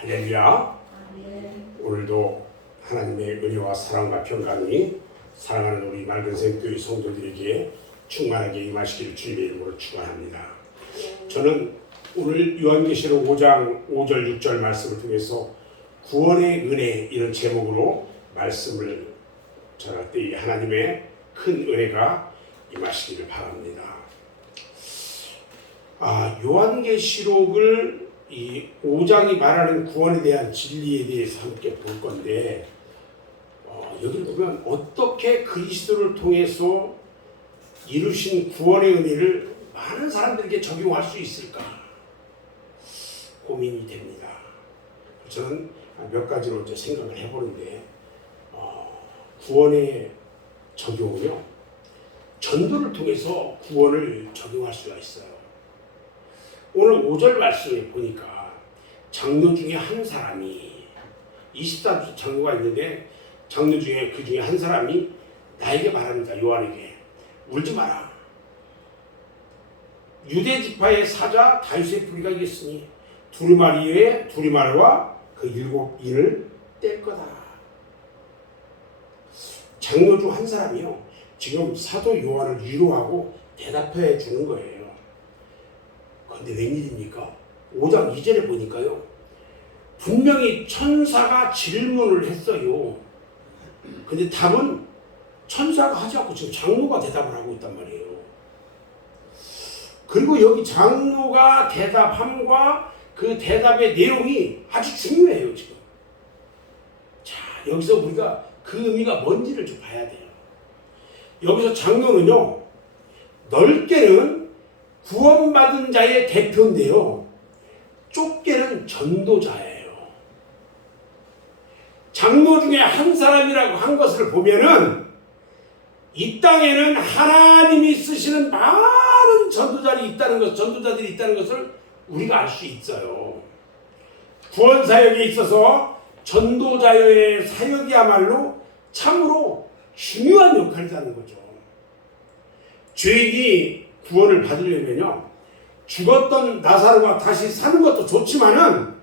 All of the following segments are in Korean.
할렐루야. 오늘도 하나님의 은혜와 사랑과 평강이 사랑하는 우리 맑은 생교회 성도들에게 충만하게 임하시기를 주님의 이름으로 축원합니다. 저는 오늘 요한계시록 5장 5절 6절 말씀을 통해서 구원의 은혜 이런 제목으로 말씀을 전할 때 하나님의 큰 은혜가 임하시기를 바랍니다. 요한계시록을 이 5장이 말하는 구원에 대한 진리에 대해서 함께 볼 건데 여기를 보면 어떻게 그리스도를 통해서 이루신 구원의 의미를 많은 사람들에게 적용할 수 있을까 고민이 됩니다. 저는 몇 가지로 이제 생각을 해보는데 구원의 적용은요, 전도를 통해서 구원을 적용할 수가 있어요. 오늘 5절 말씀에 보니까 장로 중에 한 사람이 24 장로가 있는데 장로 중에 그 중에 한 사람이 나에게 말합니다. 요한에게 울지 마라. 유대 지파의 사자 다윗의 뿌리가 있으니 두루마리와 그 7인을 뗄 거다. 장로 중 한 사람이요, 지금 사도 요한을 위로하고 대답해 주는 거예요. 근데 웬일입니까? 5장 2절에 보니까요, 분명히 천사가 질문을 했어요. 근데 답은 천사가 하지 않고 지금 장로가 대답을 하고 있단 말이에요. 그리고 여기 장로가 대답함과 그 대답의 내용이 아주 중요해요, 지금. 자, 여기서 우리가 그 의미가 뭔지를 좀 봐야 돼요. 여기서 장로는요, 넓게는 구원받은 자의 대표인데요, 좁게는 전도자예요. 장로 중에 한 사람이라고 한 것을 보면은 이 땅에는 하나님이 쓰시는 많은 전도자들이 있다는 것을 우리가 알 수 있어요. 구원 사역에 있어서 전도자의 사역이야말로 참으로 중요한 역할이라는 거죠. 죄인이 구원을 받으려면요, 죽었던 나사로가 다시 사는 것도 좋지만은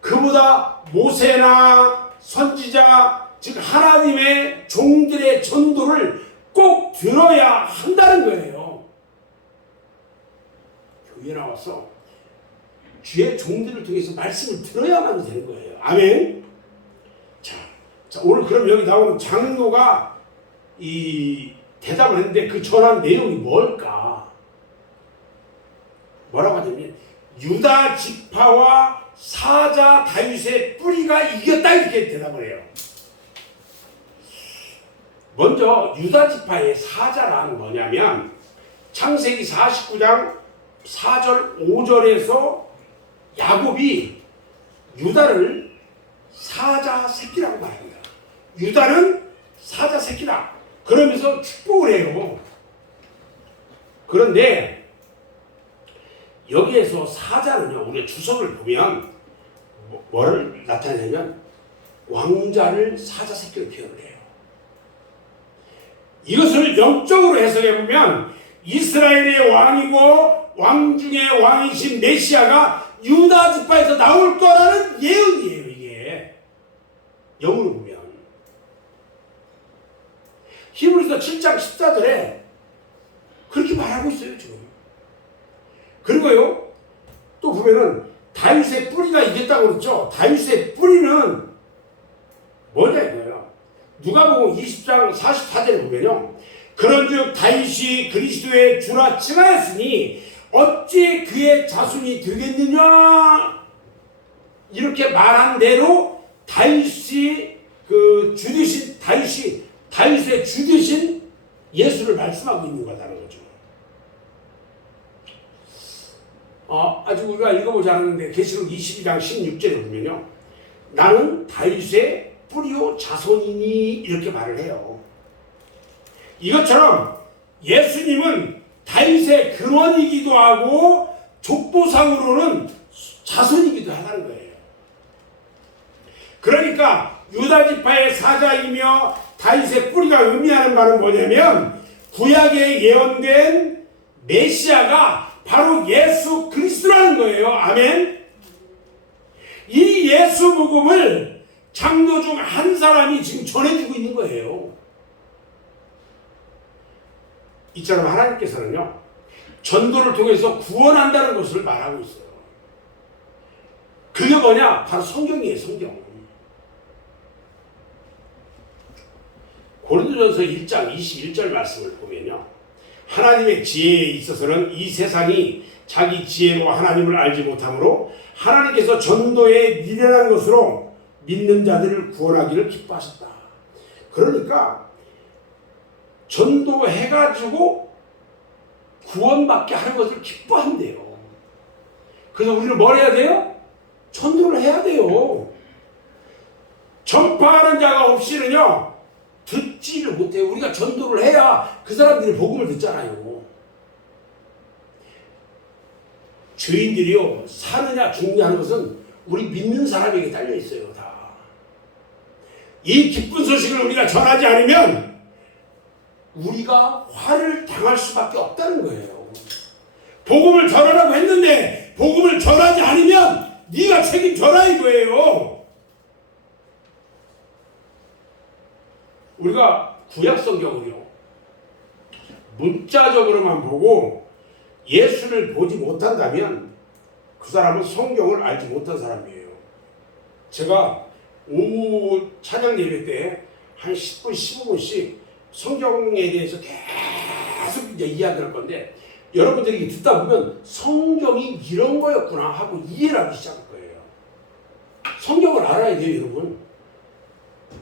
그보다 모세나 선지자, 즉 하나님의 종들의 전도를 꼭 들어야 한다는 거예요. 교회에 나와서 주의 종들을 통해서 말씀을 들어야만 되는 거예요. 아멘. 자, 오늘 그럼 여기 나오는 장로가 이 대답을 했는데 그 전한 내용이 뭘까? 뭐라고 하냐면 유다 지파와 사자 다윗의 뿌리가 이겼다, 이렇게 대답을 해요. 먼저 유다 지파의 사자란 뭐냐면 창세기 49장 4절 5절에서 야곱이 유다를 사자 새끼라고 말합니다. 유다는 사자 새끼다 그러면서 축복을 해요. 그런데 여기에서 사자는요, 우리가 주석을 보면 뭐를 나타내냐면 왕자를 사자 새끼로 표현을 해요. 이것을 영적으로 해석해 보면 이스라엘의 왕이고 왕 중에 왕이신 메시아가 유다 지파에서 나올 거라는 예언이에요. 이게 영으로 보면 히브리서 7장 14절에 그렇게 말하고 있어요, 지금. 그리고요, 또 보면은 다윗의 뿌리가 이겼다고 그랬죠. 다윗의 뿌리는 뭐냐 이거예요. 누가복음 20장 44절에 보면요, 그런즉 다윗이 그리스도의 주라 칭하였으니 어찌 그의 자손이 되겠느냐, 이렇게 말한 대로 다윗의 주 되신 예수를 말씀하고 있는 거다는 거죠. 아직 우리가 읽어보지 않았는데 계시록 22장 16절에 보면요, 나는 다윗의 뿌리요 자손이니 이렇게 말을 해요. 이것처럼 예수님은 다윗의 근원이기도 하고 족보상으로는 자손이기도 하다는 거예요. 그러니까 유다 지파의 사자이며 다윗의 뿌리가 의미하는 말은 뭐냐면 구약에 예언된 메시아가 바로 예수 그리스도라는 거예요. 아멘. 이 예수 복음을 장로 중 한 사람이 지금 전해주고 있는 거예요. 이처럼 하나님께서는요, 전도를 통해서 구원한다는 것을 말하고 있어요. 그게 뭐냐? 바로 성경이에요, 성경. 고린도전서 1장 21절 말씀을 보면요, 하나님의 지혜에 있어서는 이 세상이 자기 지혜로 하나님을 알지 못하므로 하나님께서 전도에 미련한 것으로 믿는 자들을 구원하기를 기뻐하셨다. 그러니까 전도해가지고 구원받게 하는 것을 기뻐한대요. 그래서 우리는 뭘 해야 돼요? 전도를 해야 돼요. 전파하는 자가 없이는요, 듣지를 못해요. 우리가 전도를 해야 그 사람들이 복음을 듣잖아요. 죄인들이요, 사느냐 죽느냐 하는 것은 우리 믿는 사람에게 달려 있어요. 다. 이 기쁜 소식을 우리가 전하지 않으면 우리가 화를 당할 수밖에 없다는 거예요. 복음을 전하라고 했는데 복음을 전하지 않으면 네가 책임져라 이거예요. 우리가 구약 성경을요, 문자적으로만 보고 예수를 보지 못한다면 그 사람은 성경을 알지 못한 사람이에요. 제가 오후 찬양 예배 때 한 10분, 15분씩 성경에 대해서 계속 이제 이야기할 건데, 여러분들이 듣다 보면 성경이 이런 거였구나 하고 이해를 하기 시작할 거예요. 성경을 알아야 돼요, 여러분.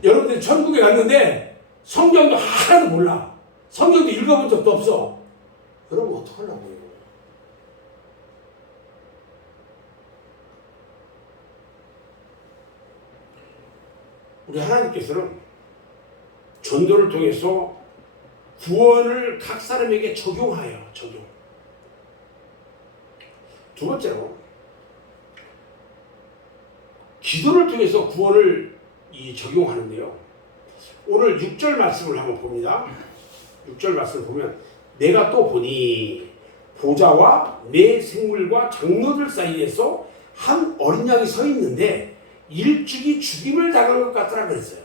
여러분들이 천국에 갔는데 성경도 하나도 몰라. 성경도 읽어본 적도 없어. 그러면 어떡하려고요? 우리 하나님께서는 전도를 통해서 구원을 각 사람에게 적용하여 적용. 두 번째로 기도를 통해서 구원을 적용하는데요. 오늘 6절 말씀을 한번 봅니다. 6절 말씀을 보면, 내가 또 보니 보좌와 내 생물과 장로들 사이에서 한 어린 양이 서 있는데 일찍이 죽임을 당한 것 같더라 그랬어요.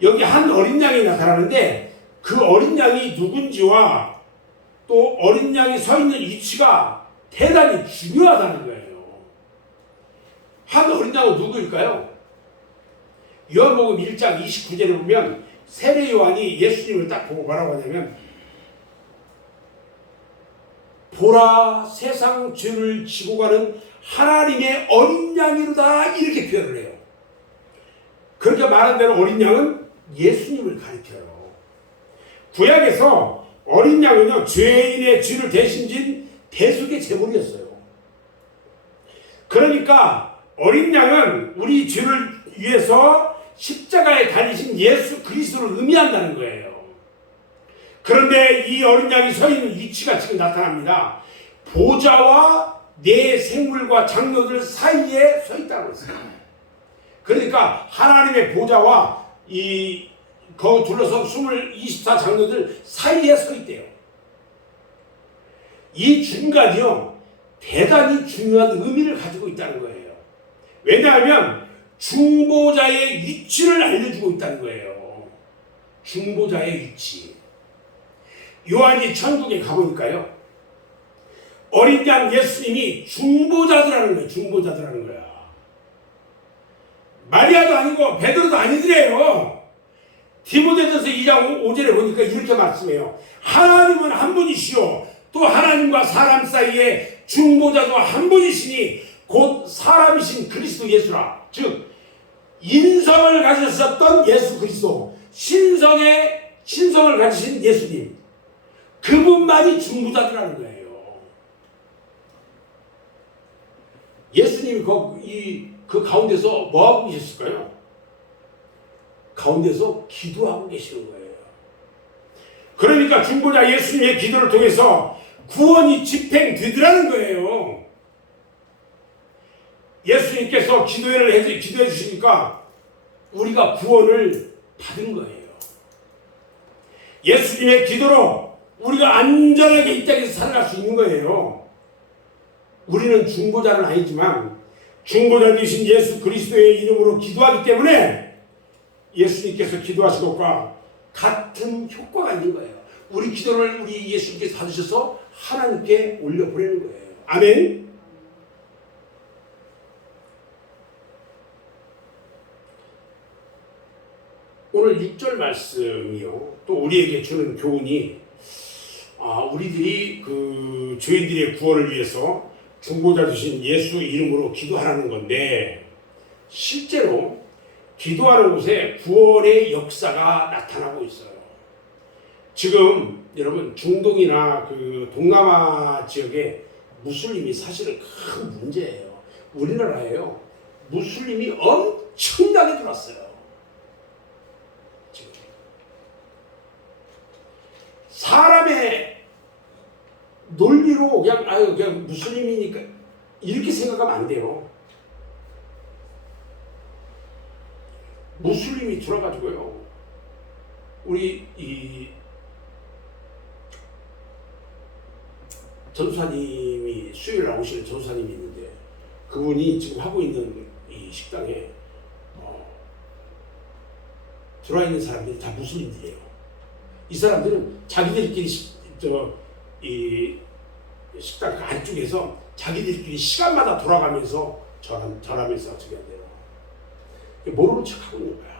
여기 한 어린 양이 나타나는데 그 어린 양이 누군지와 또 어린 양이 서 있는 위치가 대단히 중요하다는 거예요. 한 어린 양은 누구일까요? 요한복음 1장 29절에 보면 세례 요한이 예수님을 딱 보고 뭐라고 하냐면, 보라 세상 죄를 지고 가는 하나님의 어린 양이로다, 이렇게 표현을 해요. 그렇게 말한 대로 어린 양은 예수님을 가리켜요. 구약에서 어린 양은요, 죄인의 죄를 대신 진 대속의 제물이었어요. 그러니까 어린 양은 우리 죄를 위해서 십자가에 달리신 예수 그리스도를 의미한다는 거예요. 그런데 이 어린 양이 서 있는 위치가 지금 나타납니다. 보좌와 내 생물과 장로들 사이에 서 있다고 했어요. 그러니까 하나님의 보좌와 거기 둘러서 24장로들 사이에 서 있대요. 이 중간이요, 대단히 중요한 의미를 가지고 있다는 거예요. 왜냐하면 중보자의 위치를 알려주고 있다는 거예요. 중보자의 위치. 요한이 천국에 가보니까요, 어린 양 예수님이 중보자들하는 거예요. 중보자들하는 거야. 마리아도 아니고 베드로도 아니더래요. 디모데전서 2장 5절에 보니까 이렇게 말씀해요. 하나님은 한 분이시요 또 하나님과 사람 사이에 중보자도 한 분이시니 곧 사람이신 그리스도 예수라. 즉 인성을 가졌었던 예수 그리스도, 신성을 가지신 예수님, 그분만이 중보자들하는 거예요. 예수님이 그 가운데서 뭐하고 계셨을까요? 가운데서 기도하고 계시는 거예요. 그러니까 중보자 예수님의 기도를 통해서 구원이 집행되더라는 거예요. 예수님께서 기도해 주시니까 우리가 구원을 받은 거예요. 예수님의 기도로 우리가 안전하게 이 땅에서 살아갈 수 있는 거예요. 우리는 중보자는 아니지만 중보자 되신 예수 그리스도의 이름으로 기도하기 때문에 예수님께서 기도하신 것과 같은 효과가 있는 거예요. 우리 기도를 우리 예수님께서 받으셔서 하나님께 올려보내는 거예요. 아멘. 오늘 6절 말씀이요. 또 우리에게 주는 교훈이 우리들이 그 죄인들의 구원을 위해서 중보자 되신 예수 이름으로 기도하라는 건데, 실제로 기도하는 곳에 구원의 역사가 나타나고 있어요. 지금 여러분 중동이나 그 동남아 지역에 무슬림이 사실은 큰 문제예요. 우리나라에요. 무슬림이 엄청나게 들어왔어요. 지금 사람의 논리로 그냥 무슬림이니까 이렇게 생각하면 안 돼요. 무슬림이 들어가지고요. 우리 이 전도사님이 수요일 나오시는 전도사님이 있는데, 그분이 지금 하고 있는 이 식당에 들어와 있는 사람들이 다 무슬림들이에요. 이 사람들은 자기들끼리 이 식당 안쪽에서 자기들끼리 시간마다 돌아가면서 절하면서 어떻게 해야 돼요? 모르는 척하고 있는 거야.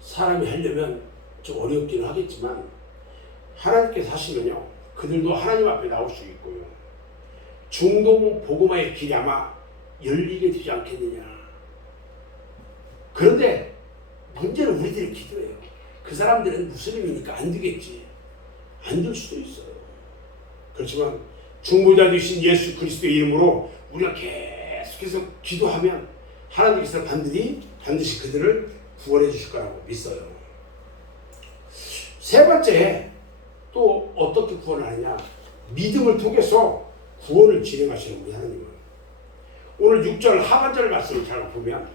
사람이 하려면 좀 어렵기는 하겠지만 하나님께서 하시면요, 그들도 하나님 앞에 나올 수 있고요. 중동 복음화의 길이 아마 열리게 되지 않겠느냐. 그런데 문제는 우리들의 기도예요. 그 사람들은 무슬림이니까 안 되겠지. 안 될 수도 있어요. 그렇지만 중보자 되신 예수 그리스도의 이름으로 우리가 계속해서 기도하면 하나님께서 반드시 그들을 구원해 주실 거라고 믿어요. 세 번째, 또 어떻게 구원하느냐? 믿음을 통해서 구원을 진행하시는 우리 하나님은, 오늘 6절 하반절 말씀을 잘 보면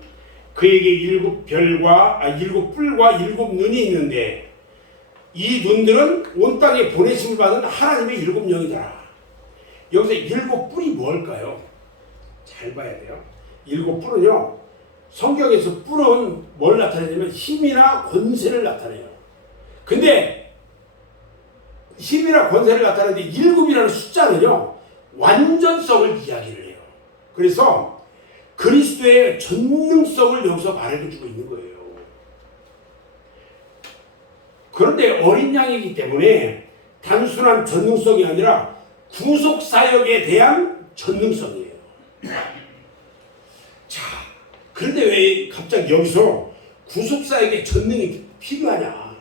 그에게 일곱 뿔과 일곱 눈이 있는데 이 눈들은 온 땅에 보내심을 받은 하나님의 일곱 영이다. 여기서 일곱 뿔이 뭘까요? 잘 봐야 돼요. 일곱 뿔은요, 성경에서 뿔은 뭘 나타내냐면 힘이나 권세를 나타내요. 근데 힘이나 권세를 나타내는데 일곱이라는 숫자는요, 완전성을 이야기를 해요. 그래서 그리스도의 전능성을 여기서 말해주고 있는 거예요. 그런데 어린 양이기 때문에 단순한 전능성이 아니라 구속사역에 대한 전능성이에요. 자, 그런데 왜 갑자기 여기서 구속사역의 전능이 필요하냐?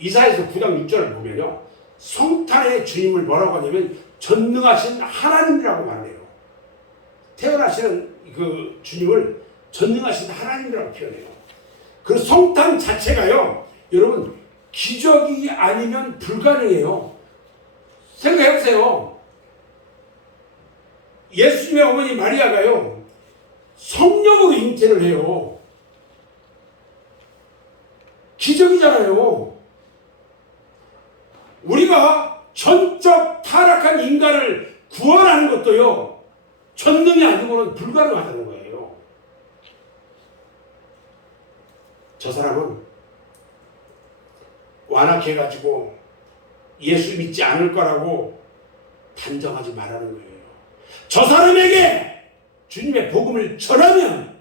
이사야서 9장 6절을 보면요, 성탄의 주님을 뭐라고 하냐면 전능하신 하나님이라고 말해요. 태어나시는 그 주님을 전능하신 하나님이라고 표현해요. 그 성탄 자체가요, 여러분 기적이 아니면 불가능해요. 생각해보세요. 예수님의 어머니 마리아가요, 성령으로 잉태를 해요. 기적이잖아요. 우리가 전적 타락한 인간을 구원하는 것도요, 전능이 아니고는 불가능하다는 거예요. 저 사람은 완악해가지고 예수 믿지 않을 거라고 단정하지 말라는 거예요. 저 사람에게 주님의 복음을 전하면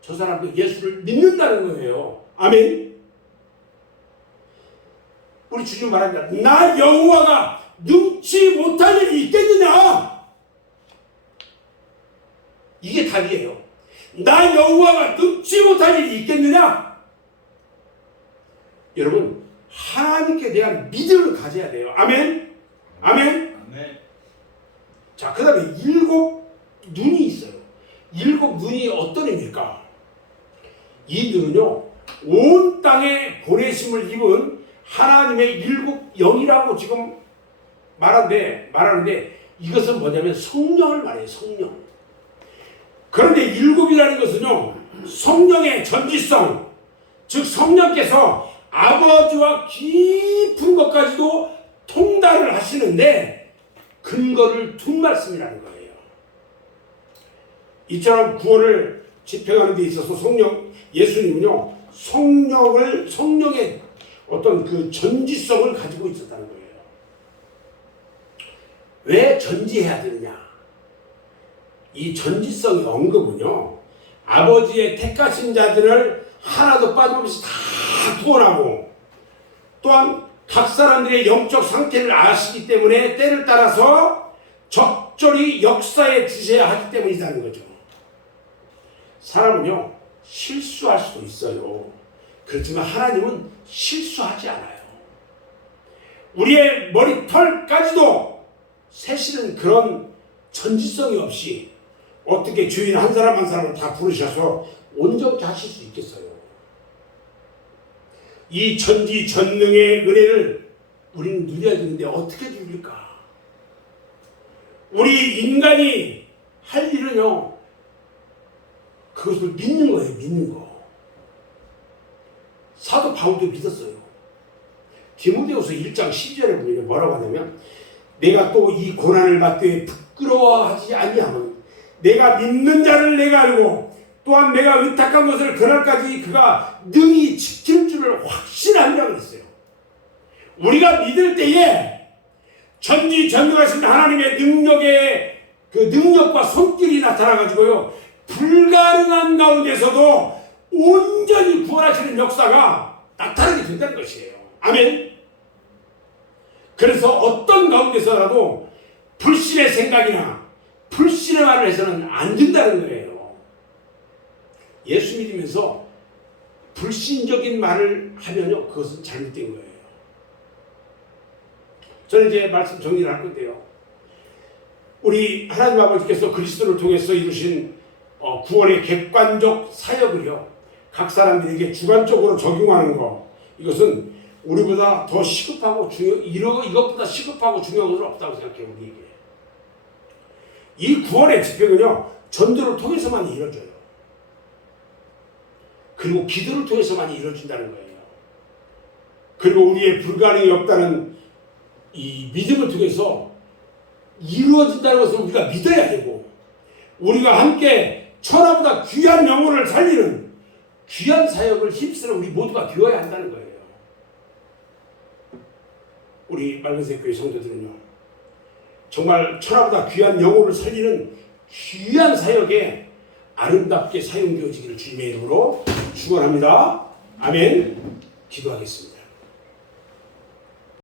저 사람도 예수를 믿는다는 거예요. 아멘. 우리 주님 말합니다. 나 여호와가 능치 못할 일이 있겠느냐? 이게 답이에요. 나 여호와가 능치 못할 일이 있겠느냐? 여러분, 하나님께 대한 믿음을 가져야 돼요. 아멘. 아멘. 아멘. 자, 그 다음에 일곱 눈이 있어요. 일곱 눈이 어떤 의미일까? 이 눈은요, 온 땅에 보내심을 입은 하나님의 일곱 영이라고 지금 말하는데 이것은 뭐냐면 성령을 말해요. 성령. 그런데 일곱이라는 것은요, 성령의 전지성, 즉 성령께서 아버지와 깊은 것까지도 통달을 하시는데 근거를 둔 말씀이라는 거예요. 이처럼 구원을 집행하는 데 있어서 예수님은요, 성령의 어떤 그 전지성을 가지고 있었다는 거예요. 왜 전지해야 되느냐? 이 전지성의 언급은요, 아버지의 택하신 자들을 하나도 빠짐없이 다 구원하고, 또한 각 사람들의 영적 상태를 아시기 때문에 때를 따라서 적절히 역사에 주셔야 하기 때문이라는 거죠. 사람은요, 실수할 수도 있어요. 그렇지만 하나님은 실수하지 않아요. 우리의 머리털까지도 세시는 그런 전지성이 없이 어떻게 주인 한 사람 한 사람을 다 부르셔서 온전케 하실 수 있겠어요? 이 전지전능의 은혜를 우리는 누려야 되는데 어떻게 누릴까? 우리 인간이 할 일은요, 그것을 믿는 거예요. 믿는 거. 사도 바울도 믿었어요. 디모데후서 1장 12절에 보면 뭐라고 하냐면, 내가 또 이 고난을 받되 부끄러워하지 아니하면 내가 믿는 자를 내가 알고 또한 내가 의탁한 것을 그날까지 그가 능히 지킬 줄을 확신하리라 그랬어요. 우리가 믿을 때에 전지전능하신 하나님의 능력의 그 능력과 손길이 나타나가지고요, 불가능한 가운데서도 온전히 구원하시는 역사가 나타나게 된다는 것이에요. 아멘. 그래서 어떤 가운데서라도 불신의 생각이나 불신의 말을 해서는 안 된다는 거예요. 예수 믿으면서 불신적인 말을 하면요, 그것은 잘못된 거예요. 저는 이제 말씀 정리를 할 건데요, 우리 하나님 아버지께서 그리스도를 통해서 이루신 구원의 객관적 사역을요, 각 사람들에게 주관적으로 적용하는 거, 이것은 우리보다 더 시급하고 이것보다 시급하고 중요한 것은 없다고 생각해요. 우리에게 이 구원의 집행은요, 전도를 통해서만 이루어져요. 그리고 기도를 통해서만 이루어진다는 거예요. 그리고 우리의 불가능이 없다는 이 믿음을 통해서 이루어진다는 것을 우리가 믿어야 되고, 우리가 함께 천하보다 귀한 영혼을 살리는 귀한 사역을 힘쓰는 우리 모두가 되어야 한다는 거예요. 우리 맑은색 교회 성도들은요, 정말 천하보다 귀한 영혼을 살리는 귀한 사역에 아름답게 사용되어지기를 주님의 이름으로 축원합니다. 아멘. 기도하겠습니다.